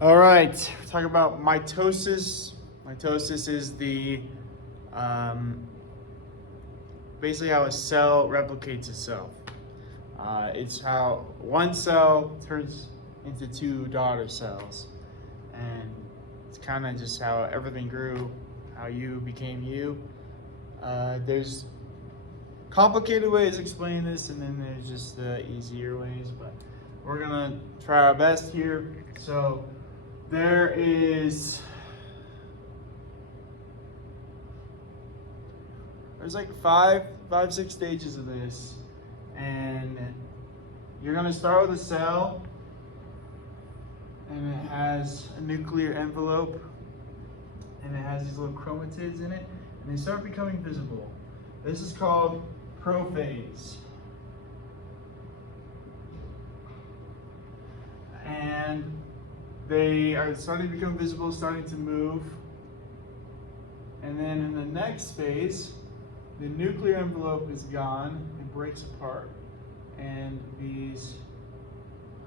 All right, talk about mitosis. Mitosis is the basically how a cell replicates itself. It's how one cell turns into two daughter cells, and it's kind of just how everything grew, how you became you. There's complicated ways to explain this, and then there's just the easier ways, but we're gonna try our best here. So there's like five, 6 stages of this, and you're gonna start with a cell, and it has a nuclear envelope, and it has these little chromatids in it, and they start becoming visible. This is called prophase. And they are starting to become visible, starting to move. And then in the next phase, the nuclear envelope is gone, it breaks apart. And these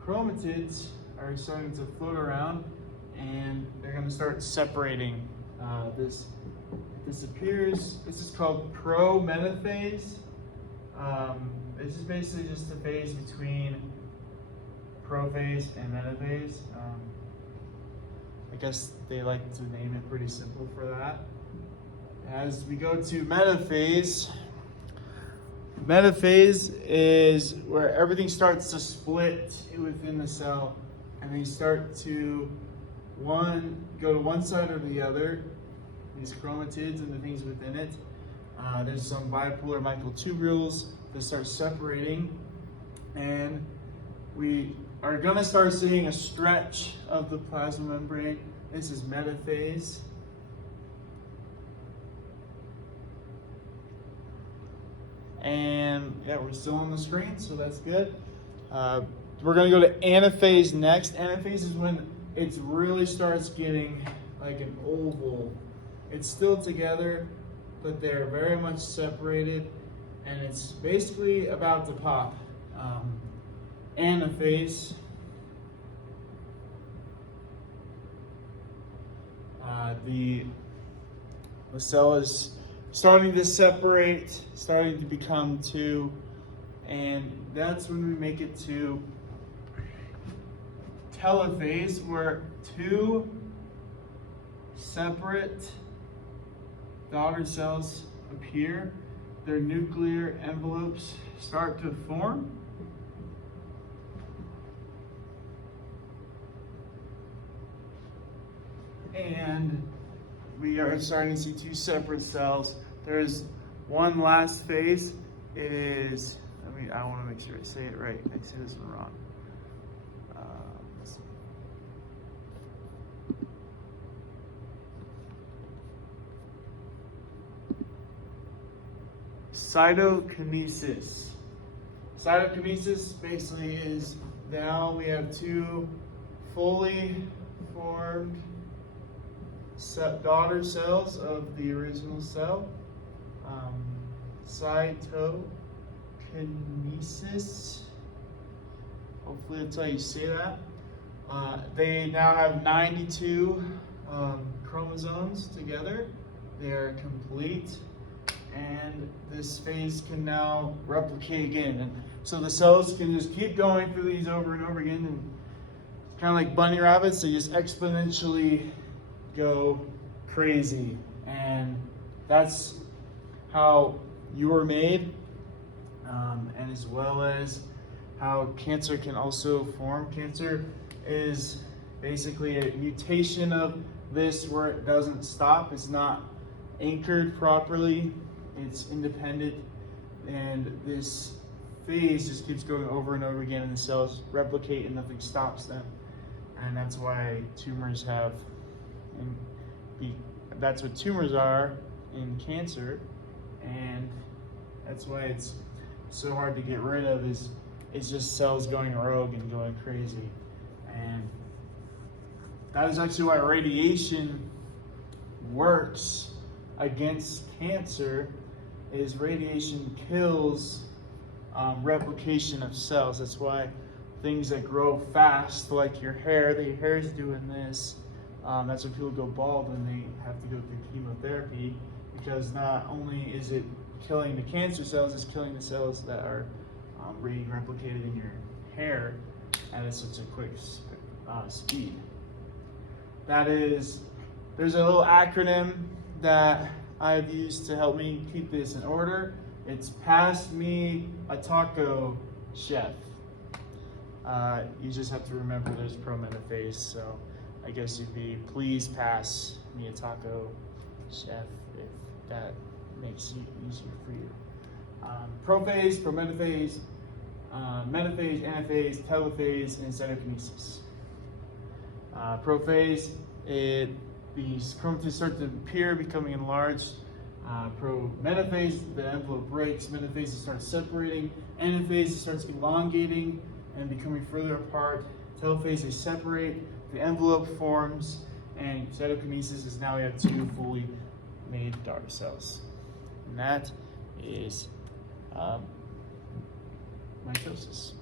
chromatids are starting to float around, and they're going to start separating. This disappears. This is called pro-metaphase. This is basically just the phase between prophase and metaphase. I guess they like to name it pretty simple for that. As we go to metaphase, metaphase is where everything starts to split within the cell, and they start to go to one side or the other. These chromatids and the things within it. There's some bipolar microtubules that start separating, and we are going to start seeing a stretch of the plasma membrane. This is metaphase. And yeah, we're still on the screen, so that's good. We're going to go to anaphase next. Anaphase is when it really starts getting like an oval. It's still together, but they're very much separated, and it's basically about to pop. Anaphase. The cell is starting to separate, starting to become two, and that's when we make it to telophase, where two separate daughter cells appear, their nuclear envelopes start to form. And we are starting to see two separate cells. There's one last phase. It is, I want to make sure I say it right. I say this one wrong. Cytokinesis. Cytokinesis basically is now we have two fully formed daughter cells of the original cell. Cytokinesis. Hopefully that's how you say that. They now have 92 chromosomes together. They are complete. And this phase can now replicate again. And so the cells can just keep going through these over and over again. And it's kind of like bunny rabbits, they just exponentially go crazy. And that's how you were made, and as well as how cancer can also form. Cancer is basically a mutation of this where it doesn't stop. It's not anchored properly. It's independent, and this phase just keeps going over and over again, and the cells replicate and nothing stops them. And that's why tumors have, that's what tumors are in cancer, and that's why it's so hard to get rid of, is it's just cells going rogue and going crazy. And that is actually why radiation works against cancer, is radiation kills replication of cells. That's why things that grow fast, like your hair. The hair is doing this. That's when people go bald when they have to go through chemotherapy, because not only is it killing the cancer cells, it's killing the cells that are being replicated in your hair at such a quick speed. There's a little acronym that I've used to help me keep this in order. It's pass me a taco, chef. You just have to remember there's prometaphase, so I guess you'd be please pass me a taco, chef, if that makes it easier for you. Prophase, prometaphase, metaphase, anaphase, telophase, and cytokinesis. Prophase, the chromatids start to appear, becoming enlarged. Metaphase, the envelope breaks. Metaphase, it starts separating. Anaphase, it starts elongating and becoming further apart. Telophase, they separate. The envelope forms. And cytokinesis is now we have two fully made daughter cells. And that is mitosis.